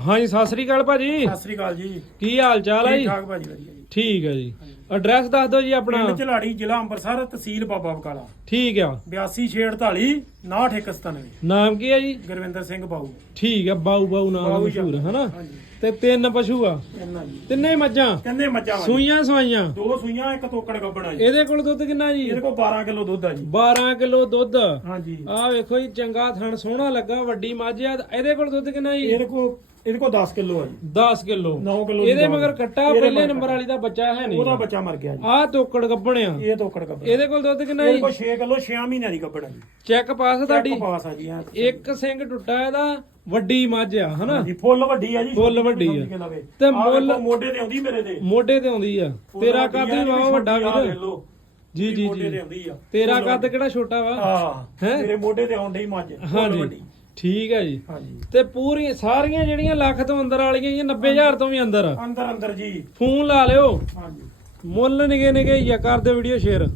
ਹਾਂਜੀ ਸਤਿ ਸ੍ਰੀ ਅਕਾਲ ਭਾਜੀ। ਸਤਿ ਸ੍ਰੀ ਅਕਾਲ ਜੀ। ਕੀ ਹਾਲ ਚਾਲ ਹੈ ਠੀਕ ਜੀ? ਠਾਕ ਭਾਜੀ ਵਧੀਆ ਜੀ। ਠੀਕ ਹੈ ਜੀ। ਐਡਰੈਸ ਦੱਸ ਦਿਓ ਜੀ ਆਪਣਾ। ਪਿੰਡ ਝਲਾੜੀ ਜ਼ਿਲ੍ਹਾ ਅੰਮ੍ਰਿਤਸਰ ਤਹਿਸੀਲ ਬਾਬਾ ਬਕਾਲਾ। ਠੀਕ ਆ। 8248 6197 ਨਾਮ ਕੀ ਹੈ ਜੀ? ਗੁਰਵਿੰਦਰ ਸਿੰਘ ਬਾਊ। ਠੀਕ ਆ ਬਾਊ ਬਾਊ ਨਾਮ ਬਾਊ ਮਸ਼ਹੂਰ ਹੈ ਹਨਾ? ਹਾਂਜੀ। ਤੇ ਤਿੰਨ ਪਸ਼ੂ ਆ? ਜੀ। ਤਿੰਨੇ ਮੱਝਾਂ? ਕਿੰਨੇ ਮੱਝਾਂ ਜੀ? ਸੂਈਆਂ ਸਵਾਈਆਂ? ਦੋ ਸੂਈਆਂ ਇੱਕ ਤੋਕੜ ਗੱਬਣਾ ਜੀ। ਇਹਦੇ ਕੋਲ ਦੁੱਧ ਕਿੰਨਾ ਜੀ? ਇਹਦੇ ਕੋਲ 12 ਕਿਲੋ ਦੁੱਧ ਆ ਜੀ। 12 ਕਿਲੋ ਦੁੱਧ। ਹਾਂਜੀ। ਆ ਵੇਖੋ ਜੀ ਚੰਗਾ ਥਣ ਸੋਹਣਾ ਲੱਗਾ ਵੱਡੀ ਮੱਝ ਆ। ਇਹਦੇ ਕੋਲ ਦੁੱਧ ਕਿੰਨਾ ਜੀ? ਇਹਦੇ ਕੋਲ ਇਹਦੇ ਕੋਲ 10 ਕਿਲੋ ਆ ਜੀ। 10 ਕਿਲੋ। 9 ਕਿਲੋ ਦੀ ਇਹਦੇ ਗਾਂ। ਮਗਰ ਕੱਟਾ ਇਹਦੇ ਪਹਿਲੇ ਮਗਰ ਨੰਬਰ ਵਾਲੀ ਦਾ ਬੱਚਾ ਹੈ ਨਹੀਂ। ਉਹਦਾ ਬੱਚਾ ਮਰ ਗਿਆ ਜੀ। ਆ ਤੋਕੜ ਗੱਬਣਿਆ ਇਹ ਤੋਕੜ ਗੱਬਣਾ ਇਹਦੇ ਕੋਲ ਦੁੱਧ ਕਿੰਨਾ ਇਹਦੇ ਜੀ? ਕੋਲ 6 ਕਿਲੋ 6 ਮਹੀਨਿਆਂ ਦੀ ਗੱਬਣਾ ਜੀ। ਚੈੱਕ ਪਾਸ ਤੁਹਾਡੀ? ਇੱਕ ਪਾਸ ਆ ਜੀ ਐਂ। ਇੱਕ ਸਿੰਘ ਟੁੱਟਾ ਇਹਦਾ ਵੱਡੀ ਮੱਝ ਆ ਹਨਾ? ਹਾਂਜੀ ਫੁੱਲ ਵੱਡੀ ਆ ਜੀ ਫੁੱਲ ਵੱਡੀ ਆ। ਤੇ ਆਹ ਮੁੱਲ- ਮੋਢੇ ਤੇ ਆਉਂਦੀ ਮੇਰੇ ਤੇ। ਮੋਢੇ ਤੇ ਆਉਂਦੀ ਆ। ਤੇਰਾ ਕੱਦ ਵੀ ਵਾਹ ਵੱਡਾ ਵੀਰ। ਲਓ। ਜੀ ਜੀ ਮੋਢੇ ਤੇ ਜੀ। ਆਉਂਦੀ ਆ। ਤੇਰਾ ਕੱਦ ਕਿਹੜਾ ਛੋਟਾ ਵਾ? ਹਾਂ ਹੈਂ? ਮੇਰੇ ਮੋਢੇ ਤੇ ਆਉਂਦੀ ਮੱਝ ਫੁੱਲ ਹਾਂਜੀ। ਵੱਡੀ। ਠੀਕ ਹੈ ਜੀ। ਹਾਂਜੀ। ਤੇ ਪੂਰੀ ਸਾਰੀਆਂ ਜਿਹੜੀਆਂ ਲੱਖ ਤੋਂ ਅੰਦਰ ਵਾਲੀਆਂ ਇਹ 90000 ਤੋਂ ਵੀ ਅੰਦਰ। ਅੰਦਰ ਅੰਦਰ ਜੀ। ਫੋਨ ਲਾ ਲਿਓ। ਹਾਂਜੀ। ਮੁੱਲ ਨਿਗੇ ਨਿਗੇ ਜਾਂ ਕਰ ਦਿਓ ਵੀਡੀਓ ਸ਼ੇਅਰ।